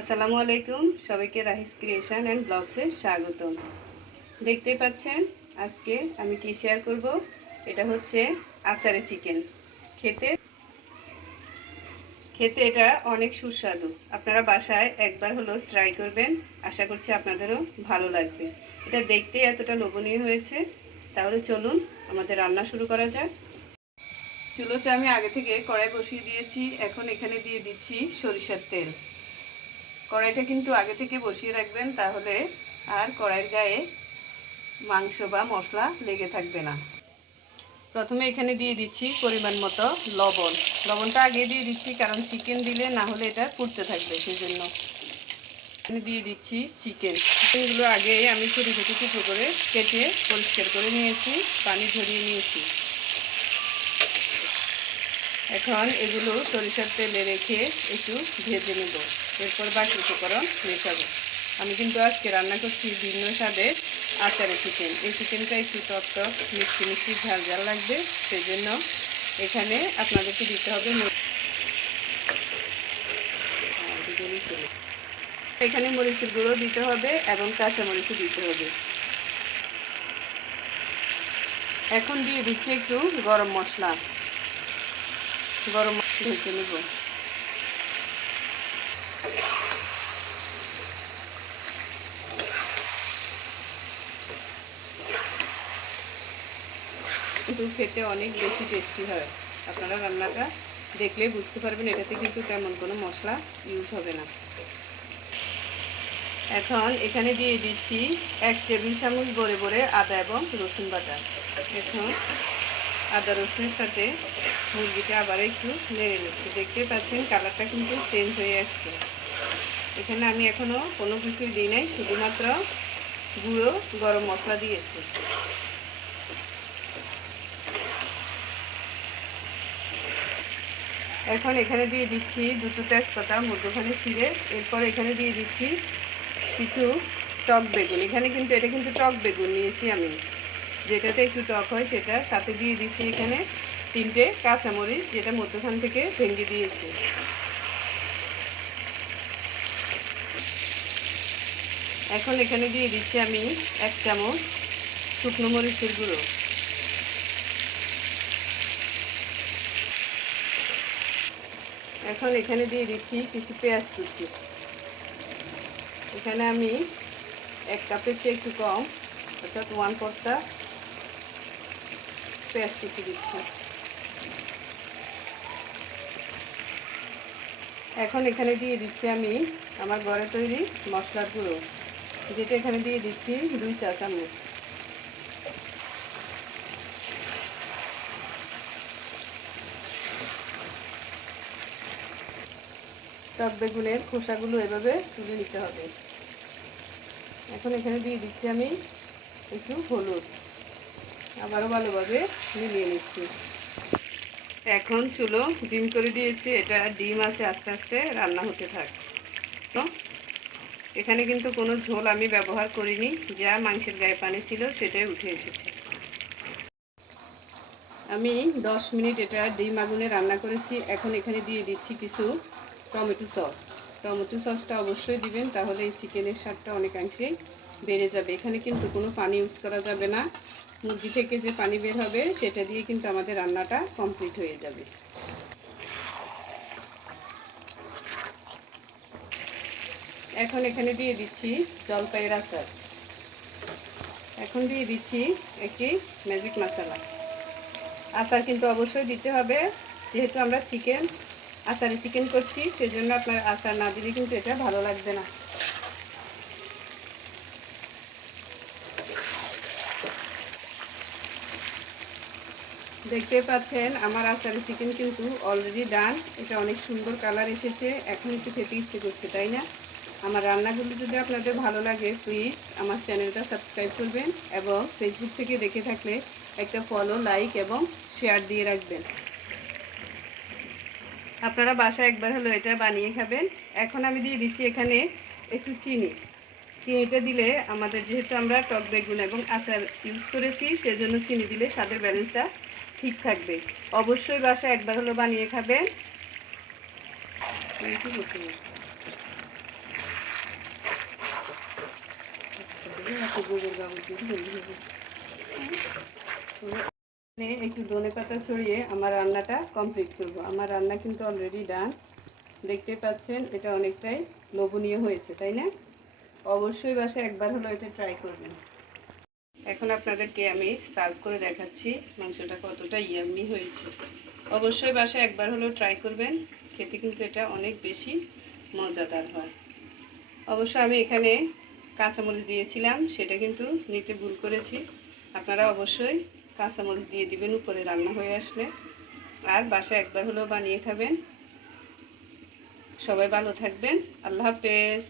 আসসালামু আলাইকুম, সবাইকে রাহিস ক্রিয়েশন অ্যান্ড ব্লগসে স্বাগতম। দেখতে পাচ্ছেন, আজকে আমি কি শেয়ার করব? এটা হচ্ছে আচারে চিকেন খেতে খেতে এটা অনেক সুস্বাদু। আপনারা বাসায় একবার হলো ট্রাই করবেন, আশা করছি আপনাদেরও ভালো লাগবে। এটা দেখতে এতটা লোভনীয় হয়েছে। তাহলে চলুন, আমাদের রান্না শুরু করা যাক। চুলোতে আমি আগে থেকে কড়াই বসিয়ে দিয়েছি, এখন এখানে দিয়ে দিচ্ছি সরিষার তেল। কড়াইটা কিন্তু আগে থেকে বসিয়ে রাখবেন, তাহলে আর কড়াইয়ের গায়ে মাংস বা মশলা লেগে থাকবে না। প্রথমে এখানে দিয়ে দিচ্ছি পরিমাণ মতো লবণ। লবণটা আগে দিয়ে দিচ্ছি, কারণ চিকেন দিলে না হলে এটা পুড়তে থাকবে সেই জন্য এখানে দিয়ে দিচ্ছি চিকেন। চিকেনগুলো আগে আমি ছোটো ছোটো টুকরো করে কেটে পরিষ্কার করে নিয়েছি, পানি ঝরিয়ে নিয়েছি। এখন এগুলো সরিষার তেলে রেখে একটু ভেজে নেব। এরপর বাকি উপকরণ মেশাবো। আমি কিন্তু আজকে রান্না করছি ভিন্ন স্বাদের আচারে চিকেন এই চিকেনটা একটু টক টক, মিষ্টি মিষ্টি, ঝাল ঝাল লাগবে সেই জন্য এখানে আপনাদেরকে দিতে হবে এখানে মরিচের গুঁড়ো দিতে হবে এবং কাঁচা মরিচও দিতে হবে। এখন দিয়ে দিচ্ছি একটু গরম মশলা। গরম ভেজে নেব। কিন্তু খেতে অনেক বেশি টেস্টি হয়। আপনারা রান্নাটা দেখলে বুঝতে পারবেন এটাতে কিন্তু তেমন কোনো মশলা ইউজ হবে না। এখন এখানে দিয়ে দিচ্ছি এক টেবিল চামচ বড়ে বড়ে আদা এবং রসুন বাটা। এখন আদা রসুনের সাথে মুরগিটা আবার একটু নেড়ে নিচ্ছি। দেখতে পাচ্ছেন কালারটা কিন্তু চেঞ্জ হয়ে আসছে। এখানে আমি এখনও কোনো কিছুই দিই নাই, শুধুমাত্র গুঁড়ো, গরম মশলা দিয়েছি। এখন এখানে দিয়ে দিচ্ছি দুটো তেজপাতা, মধ্যখানে ছিঁড়ে এরপর এখানে দিয়ে দিচ্ছি কিছু টক বেগুন। এখানে কিন্তু, এটা কিন্তু টক বেগুন নিয়েছি আমি। যেটাতে একটু টক হয়, সেটা সাথে দিয়ে দিচ্ছি এখানে। তিনটে কাঁচামরিচ যেটা মধ্যখান থেকে ভেঙে দিয়েছি। এখন এখানে দিয়ে দিচ্ছি আমি এক চামচ শুকনো মরিচের গুঁড়ো। এখন এখানে দিয়ে দিচ্ছি কিছু পেঁয়াজ কুচি। এখানে আমি এক কাপের চেয়ে একটু কম, অর্থাৎ ওয়ান ফোর্থটা পেঁয়াজ কুচি দিচ্ছি। এখন এখানে দিয়ে দিচ্ছি আমি আমার ঘরে তৈরি মশলার গুঁড়ো, যেটা এখানে দিয়ে দিচ্ছি দুই চা চামচ। টক বেগুনের খোসাগুলো এভাবে তুলে নিতে হবে। এখন এখানে দিয়ে দিচ্ছি আমি একটু হলুদ। আবারও ভালোভাবে মিলিয়ে নিচ্ছি। এখন চুলো ডিম করে দিয়েছি, এটা ডিম আছে আস্তে আস্তে, রান্না হতে থাক। তো এখানে কিন্তু কোনো ঝোল আমি ব্যবহার করিনি, যা মাংসের গায়ে পানি ছিল সেটাই উঠে এসেছে। আমি দশ মিনিট এটা ডিম আগুনে রান্না করেছি, এখন এখানে দিয়ে দিচ্ছি কিছু টমেটো সস। টমেটো সসটা অবশ্যই দিবেন, তাহলে এই চিকেনের স্বাদটা অনেকাংশেই বেড়ে যাবে। এখানে কিন্তু কোনো পানি ইউজ করা যাবে না। মুরগি থেকে যে পানি বের হবে, সেটা দিয়ে কিন্তু আমাদের রান্নাটা কমপ্লিট হয়ে যাবে। এখন এখানে দিয়ে দিচ্ছি জলপাইয়ের আচার। এখন দিয়ে দিচ্ছি একটি ম্যাজিক মশলা আচার কিন্তু অবশ্যই দিতে হবে, যেহেতু আমরা চিকেন আচারে চিকেন করছি, সেজন্য আপনার আচার না দিলে কিন্তু এটা ভালো লাগবে না। দেখতে পাচ্ছেন, আমার আচারে চিকেন কিন্তু অলরেডি ডান এটা অনেক সুন্দর কালার এসেছে, এখন একটু খেতে ইচ্ছে করছে, তাই না? আমার রান্নাগুলো যদি আপনাদের ভালো লাগে প্লিজ আমার চ্যানেলটা সাবস্ক্রাইব করবেন এবং ফেসবুক থেকে দেখে থাকলে একটা ফলো লাইক এবং শেয়ার দিয়ে রাখবেন। আপনারা বাসায় একবার হলো এটা বানিয়ে খাবেন। এখন আমি দিয়ে দিচ্ছি এখানে একটু চিনি। চিনিটা দিলে আমাদের যেহেতু আমরা টক বেগুন এবং আচার ইউজ করেছি, সেজন্য চিনি দিলে স্বাদের ব্যালেন্সটা ঠিক থাকবে। অবশ্যই বাসা একবার হলো বানিয়ে খাবেন। একটু ধনে পাতা ছড়িয়ে আমার রান্নাটা কমপ্লিট করব। আমার রান্না কিন্তু অলরেডি ডান দেখতে পাচ্ছেন, এটা অনেকটাই লোভনীয় হয়েছে, তাই না? অবশ্যই বাসায় একবার হলো এটা ট্রাই করবেন। এখন আপনাদেরকে আমি সার্ভ করে দেখাচ্ছি মাংসটা কতটা ইয়াম্মি হয়েছে। অবশ্যই বাসায় একবার হলো ট্রাই করবেন, খেতে কিন্তু এটা অনেক বেশি মজাদার হয়। অবশ্য আমি এখানে কাঁচামরিচ দিয়েছিলাম, সেটা কিন্তু নিতে ভুল করেছি। আপনারা অবশ্যই কাঁচামরিচ দিয়ে দিবেন, উপরে রান্না হয়ে আসলে। আর বাসায় একবার হলেও বানিয়ে খাবেন। সবাই ভালো থাকবেন, আল্লাহ হাফেজ।